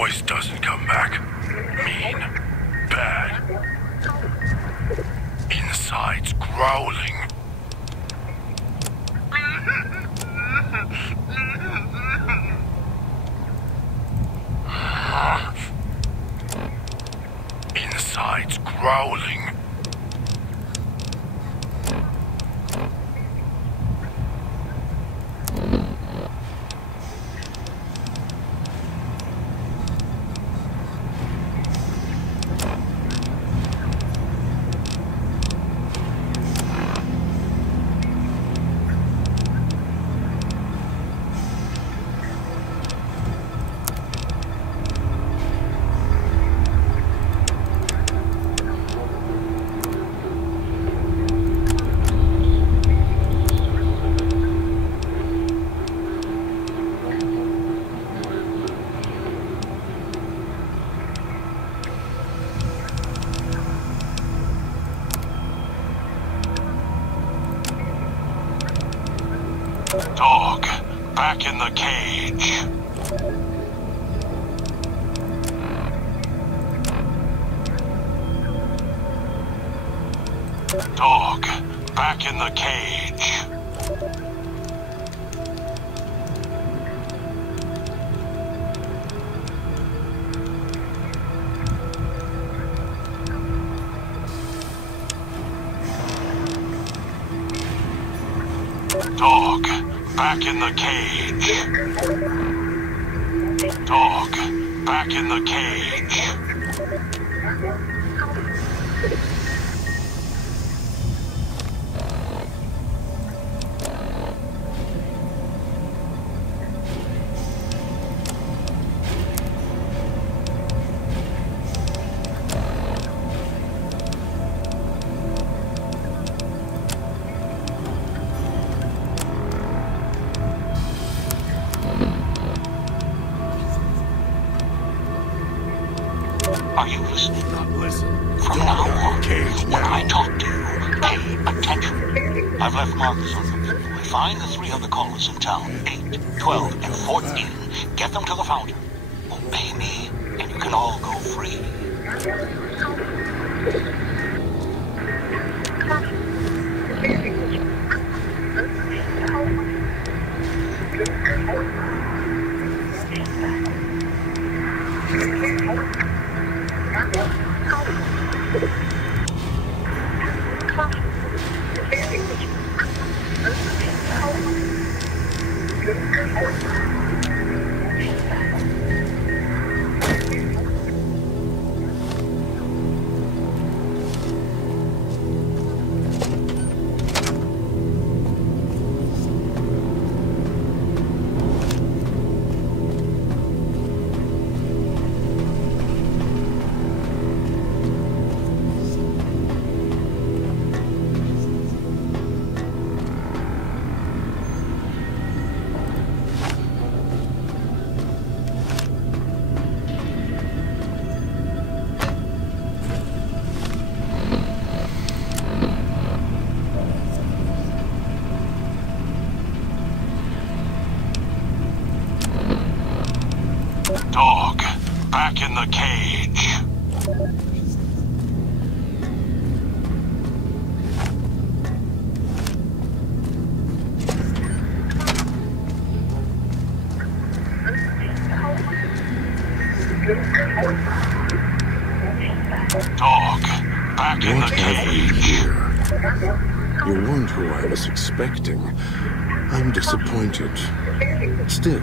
voice doesn't come back. Mean. Bad. Inside's growling. Inside's growling. Dog, back in the cage. Dog, back in the cage. Dog, back in the cage. Dog, back in the cage. Are you listening? Not listen. From now on, when I talk to you, pay attention. I've left markers on the pinwheel. Find the 3 other callers in town, 8, 12, and 14. Get them to the fountain. Obey me, and you can all go free. Dog, back in the cage. Dog, back in the cage. You weren't who I was expecting. I'm disappointed. Still,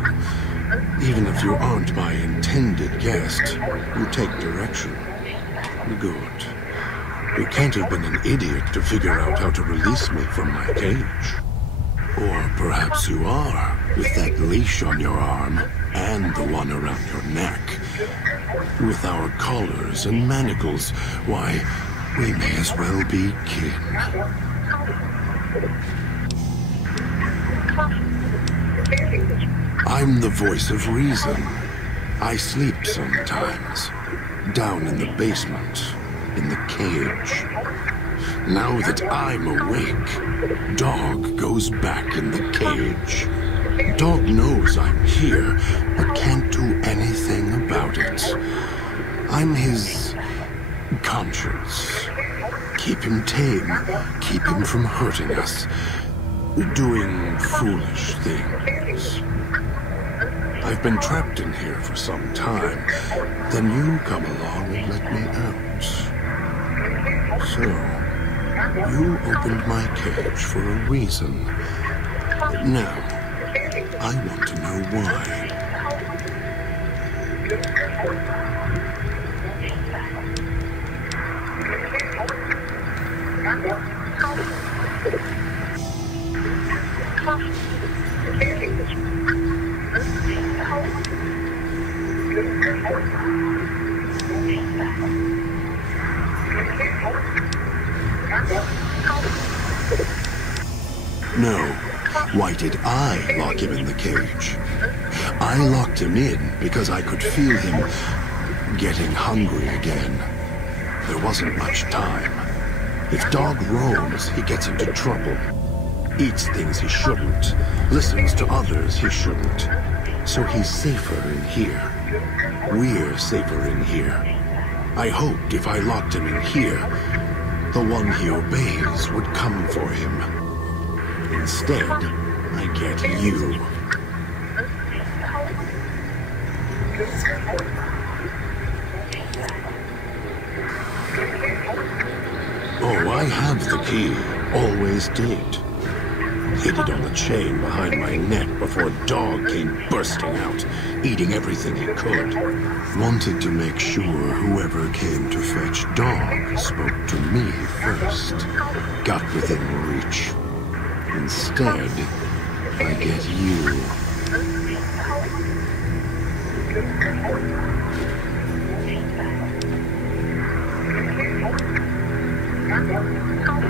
even if you aren't my intended guest, you take direction. Good. You can't have been an idiot to figure out how to release me from my cage. Or perhaps you are, with that leash on your arm, and the one around your neck. With our collars and manacles, why, we may as well be kin. I'm the voice of reason. I sleep sometimes, down in the basement, in the cage. Now that I'm awake, Dog goes back in the cage. Dog knows I'm here, but can't do anything about it. I'm his conscience. Keep him tame, keep him from hurting us, doing foolish things. I've been trapped in here for some time. Then you come along and let me out. So, you opened my cage for a reason. Now, I want to know why. No. Why did I lock him in the cage? I locked him in because I could feel him getting hungry again. There wasn't much time. If Dog roams, he gets into trouble. Eats things he shouldn't. Listens to others he shouldn't. So he's safer in here. We're safer in here. I hoped if I locked him in here, the one he obeys would come for him. Instead, I get you. Oh, I have the key. Always did. Hid it on the chain behind my neck before Dog came bursting out, eating everything he could. Wanted to make sure whoever came to fetch Dog spoke to me first. Got within reach. Instead, I get you.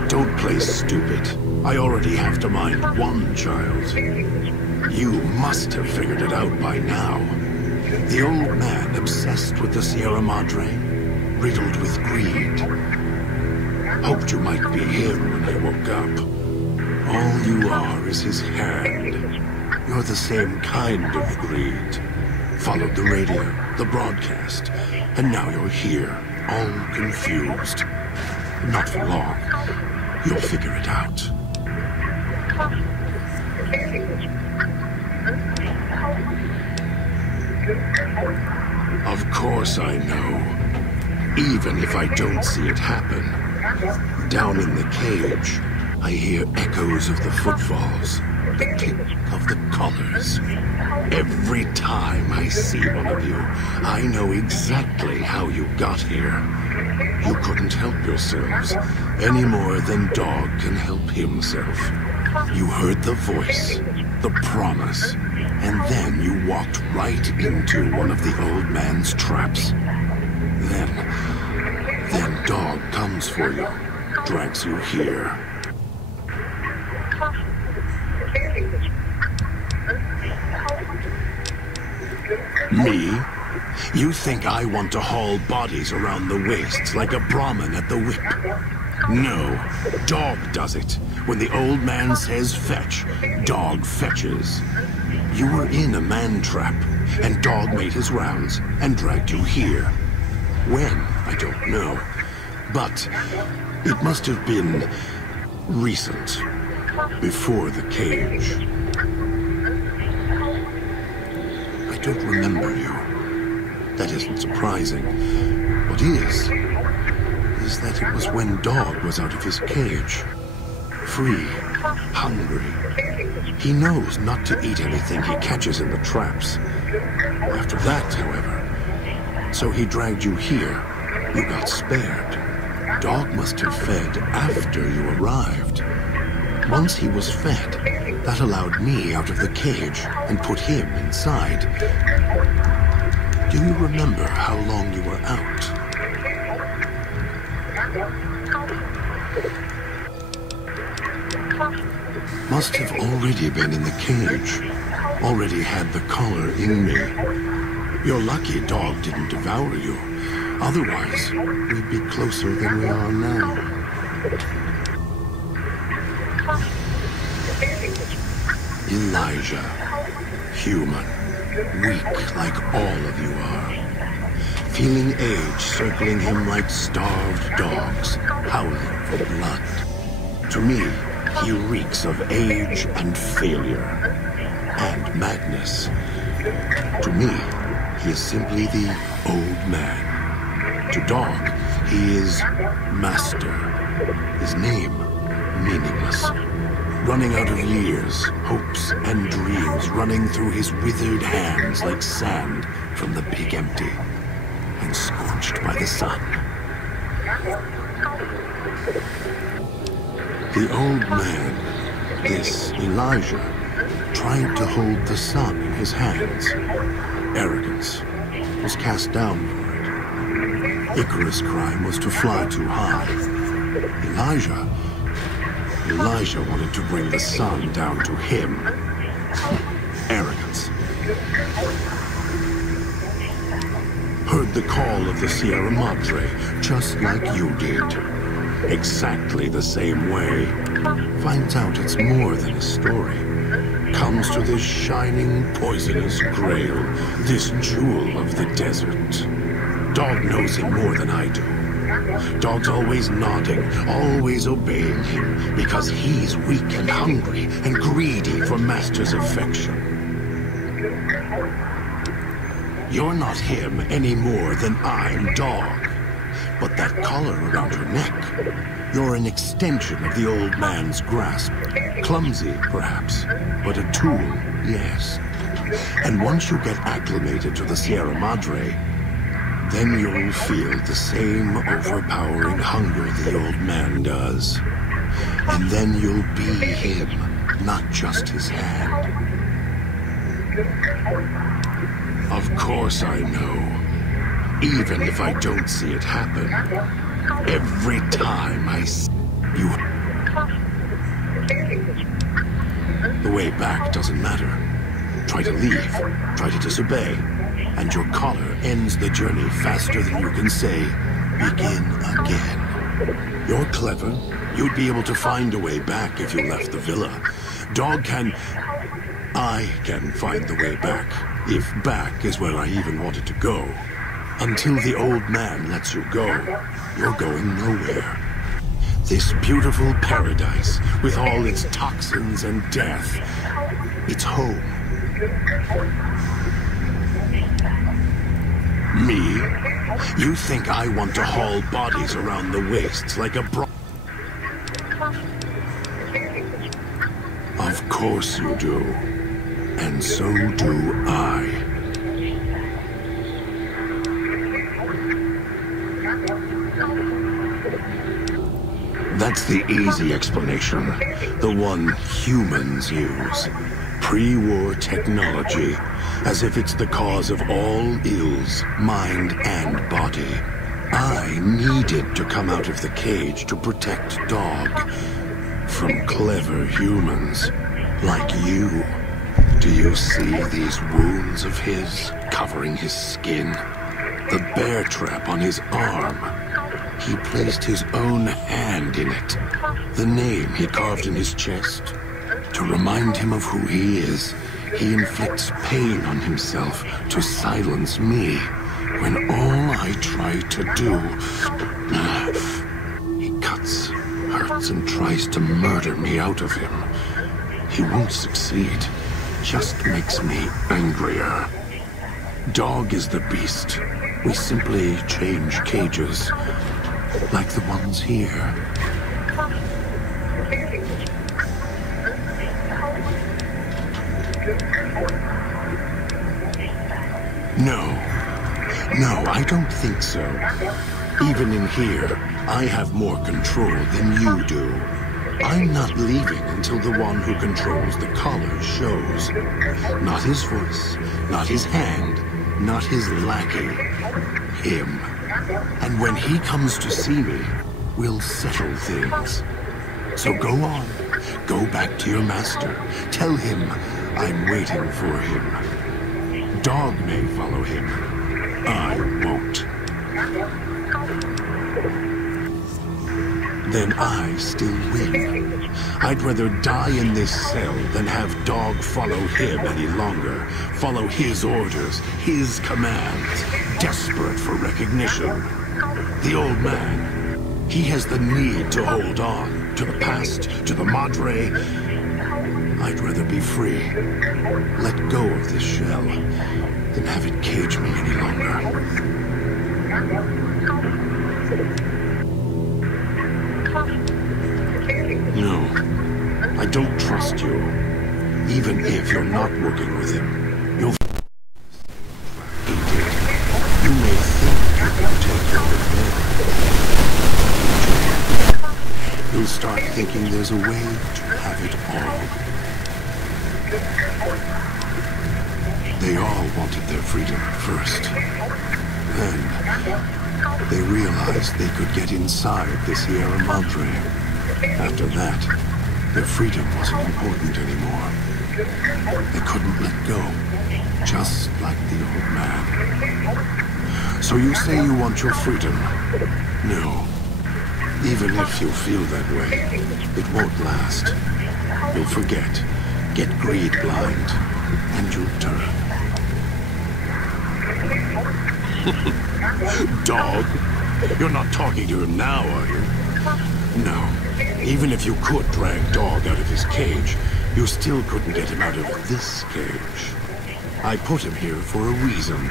Don't play stupid. I already have to mind one child. You must have figured it out by now. The old man obsessed with the Sierra Madre, riddled with greed. Hoped you might be him when I woke up. All you are is his hand. You're the same kind of greed. Followed the radio, the broadcast, and now you're here, all confused. Not for long. You'll figure it out. Of course I know. Even if I don't see it happen. Down in the cage, I hear echoes of the footfalls, the click of the collars. Every time I see one of you, I know exactly how you got here. You couldn't help yourselves, any more than Dog can help himself. You heard the voice, the promise, and then you walked right into one of the old man's traps. Then Dog comes for you, drags you here. Me? You think I want to haul bodies around the wastes like a Brahmin at the whip? No, Dog does it. When the old man says fetch, Dog fetches. You were in a man trap, and Dog made his rounds and dragged you here. When, I don't know. But it must have been recent, before the cage. I don't remember you. That isn't surprising. What is that it was when Dog was out of his cage. Free, hungry. He knows not to eat anything he catches in the traps. After that, however, so he dragged you here. You got spared. Dog must have fed after you arrived. Once he was fed, that allowed me out of the cage and put him inside. Do you remember how long you were out? Must have already been in the cage. Already had the collar in me. You're lucky Dog didn't devour you. Otherwise, we'd be closer than we are now. Elijah. human, weak like all of you are. Feeling age circling him like starved dogs, howling for blood. To me, he reeks of age and failure, and madness. To me, he is simply the old man. To Dog, he is Master. His name, meaningless. Running out of years, hopes and dreams running through his withered hands like sand from the big empty, and scorched by the sun. The old man, this Elijah, tried to hold the sun in his hands. Arrogance was cast down for it. Icarus' crime was to fly too high. Elijah wanted to bring the sun down to him. Arrogance. Heard the call of the Sierra Madre, just like you did. Exactly the same way. Finds out it's more than a story. Comes to this shining, poisonous grail, this jewel of the desert. Dog knows him more than I do. Dog's always nodding, always obeying him, because he's weak and hungry and greedy for Master's affection. You're not him any more than I'm Dog. But that collar around your neck, you're an extension of the old man's grasp. Clumsy, perhaps, but a tool, yes. And once you get acclimated to the Sierra Madre, then you'll feel the same overpowering hunger the old man does. And then you'll be him, not just his hand. Of course I know. Even if I don't see it happen. Every time I see you... The way back doesn't matter. Try to leave, try to disobey, and your collar ends the journey faster than you can say, begin again. You're clever. You'd be able to find a way back if you left the villa. Dog can... I can find the way back, if back is where I even wanted to go. Until the old man lets you go, you're going nowhere. This beautiful paradise, with all its toxins and death, it's home. Me? You think I want to haul bodies around the waist like a Of course you do. And so do I. That's the easy explanation. The one humans use. Pre-war technology. As if it's the cause of all ills, mind and body. I needed to come out of the cage to protect Dog. From clever humans. Like you. Do you see these wounds of his covering his skin? The bear trap on his arm. He placed his own hand in it. The name he carved in his chest. To remind him of who he is, he inflicts pain on himself to silence me, when all I try to do... He cuts, hurts, and tries to murder me out of him. He won't succeed. Just makes me angrier. Dog is the beast. We simply change cages. Like the ones here. No, I don't think so. Even in here, I have more control than you do. I'm not leaving until the one who controls the collar shows. Not his voice, not his hand, not his lackey. Him. And when he comes to see me, we'll settle things. So go on. Go back to your master. Tell him I'm waiting for him. Dog may follow him. I won't. Then I still win. I'd rather die in this cell than have Dog follow him any longer. Follow his orders, his commands, desperate for recognition. The old man, he has the need to hold on to the past, to the Madre. I'd rather be free. Let go of this shell than have it cage me any longer. No, I don't trust you. Even if you're not working with him, you'll you may think you can take your revenge. You'll start thinking there's a way to have it all. They all wanted their freedom first. Then, they realized they could get inside the Sierra Madre. After that, their freedom wasn't important anymore. They couldn't let go, just like the old man. So you say you want your freedom? No. Even if you feel that way, it won't last. You'll forget, get greed blind, and you'll turn. Dog? You're not talking to him now, are you? No. Even if you could drag Dog out of his cage, you still couldn't get him out of this cage. I put him here for a reason.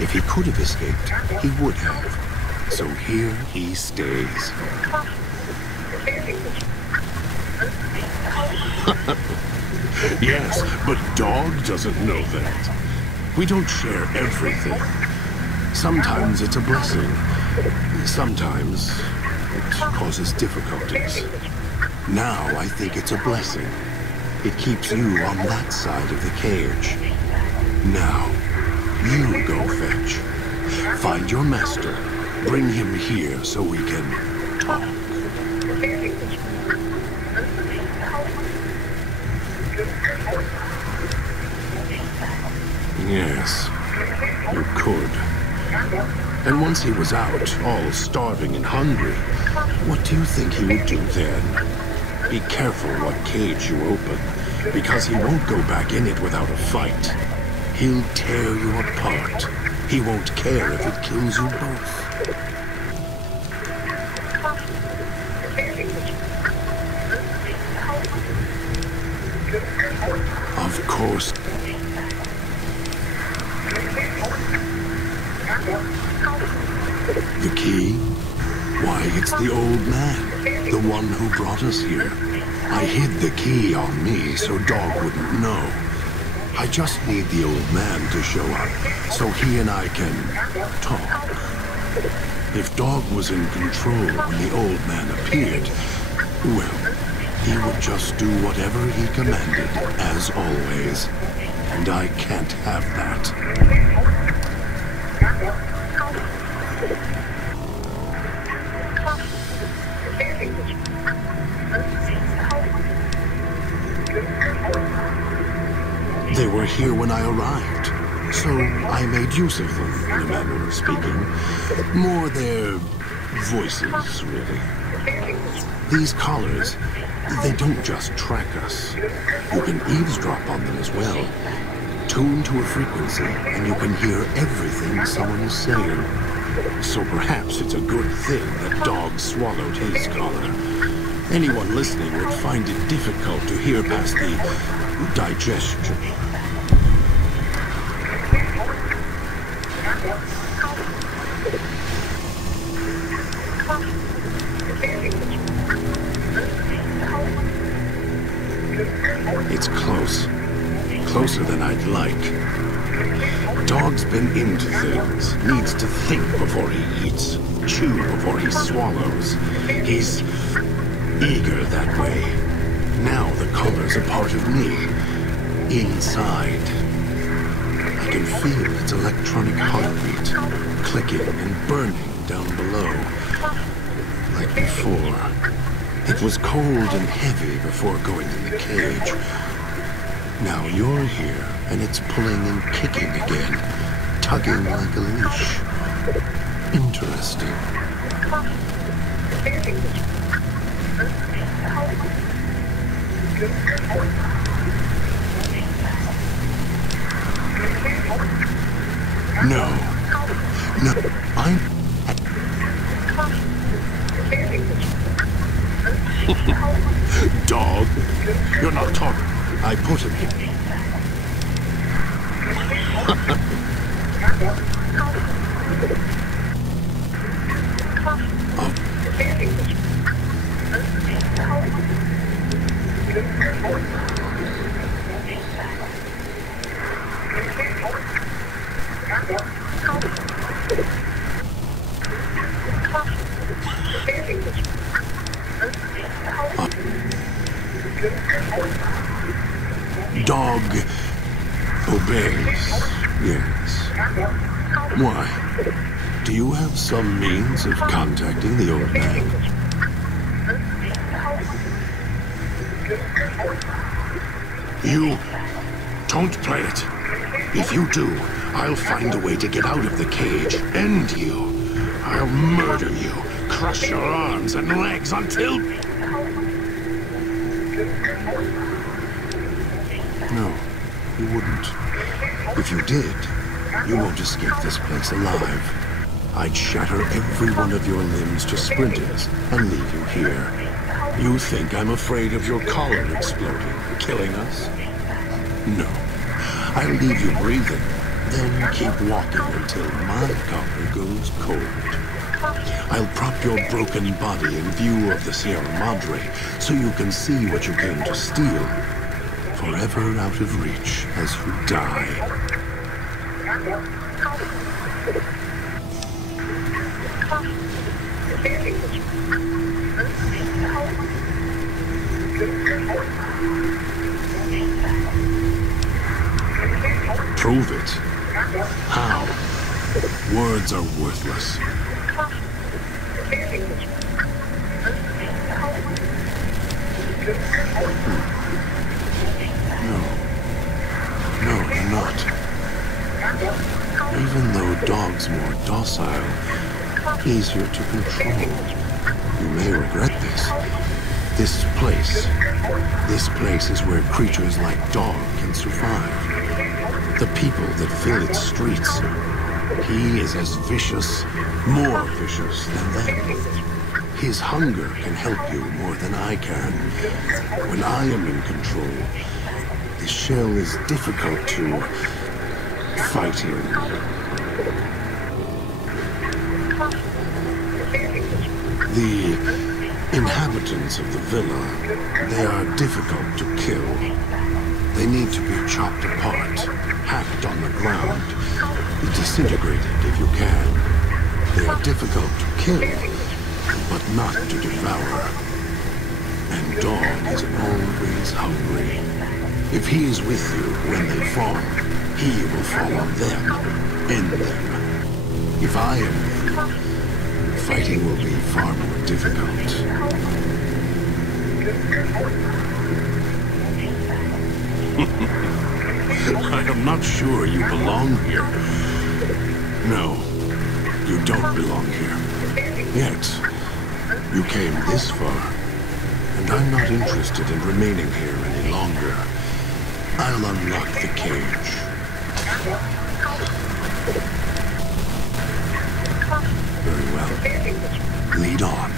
If he could have escaped, he would have. So here he stays. Yes, but Dog doesn't know that. We don't share everything. Sometimes it's a blessing. Sometimes it causes difficulties. Now I think it's a blessing. It keeps you on that side of the cage. Now, you go fetch. Find your master. Bring him here so we can talk. Yes, you could. And once he was out, all starving and hungry, what do you think he would do then? Be careful what cage you open, because he won't go back in it without a fight. He'll tear you apart. He won't care if it kills you both. Of course. The key? Why, it's the old man, the one who brought us here. I hid the key on me so Dog wouldn't know. I just need the old man to show up, so he and I can talk. If Dog was in control when the old man appeared, well, he would just do whatever he commanded, as always. And I can't have that. They were here when I arrived, so I made use of them, in a manner of speaking. More their voices, really. These collars, they don't just track us. You can eavesdrop on them as well. Tune to a frequency, and you can hear everything someone is saying. So perhaps it's a good thing that Dog swallowed his collar. Anyone listening would find it difficult to hear past the digestion. It's close. Closer than I'd like. Dog's been into things. Needs to think before he eats. Chew before he swallows. He's eager that way. Now the collar's a part of me. Inside. I can feel its electronic heartbeat. Clicking and burning down below. Like before. It was cold and heavy before going in the cage. Now you're here, and it's pulling and kicking again, tugging like a leash. Interesting. No. No. I'm... Dog. You're not talking. I put him here. Dog obeys. Yes. Why? Do you have some means of contacting the old man? You don't play it. If you do, I'll find a way to get out of the cage. End you. I'll murder you. Crush your arms and legs until... No, you wouldn't. If you did, you won't escape this place alive. I'd shatter every one of your limbs to splinters and leave you here. You think I'm afraid of your collar exploding, killing us? No. I'll leave you breathing, then keep walking until my collar goes cold. I'll prop your broken body in view of the Sierra Madre so you can see what you came to steal. Forever out of reach as you die. Prove it. How? Words are worthless. No, you're not. Even though dogs more docile, easier to control. You may regret this. This place is where creatures like dog can survive. The people that fill its streets. He is as vicious, more vicious than them. His hunger can help you more than I can. When I am in control, the shell is difficult to fight in. The inhabitants of the villa, they are difficult to kill. They need to be chopped apart, hacked on the ground, disintegrated if you can. They are difficult to kill, but not to devour. And Dog is always hungry. If he is with you when they fall, he will fall on them, end them. If I am with you, fighting will be far more difficult. I am not sure you belong here. No, you don't belong here. Yet, you came this far, and I'm not interested in remaining here any longer. I'll unlock the cage. Very well. Lead on.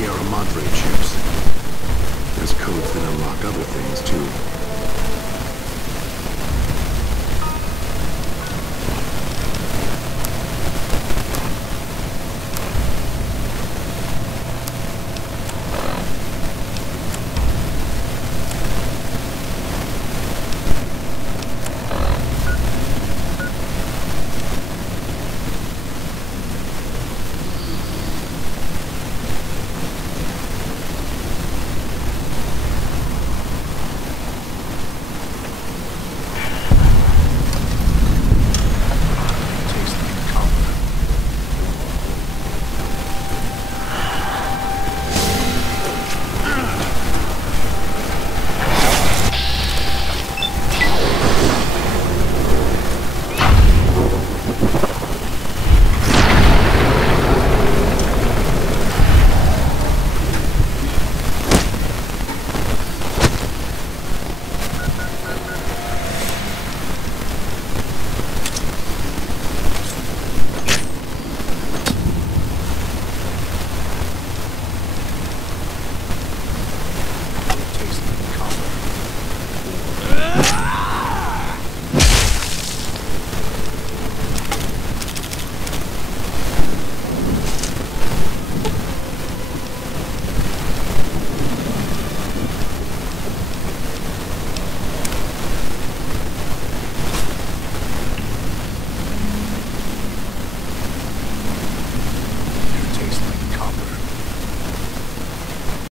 Sierra Madre chips. There's codes that unlock other things, too.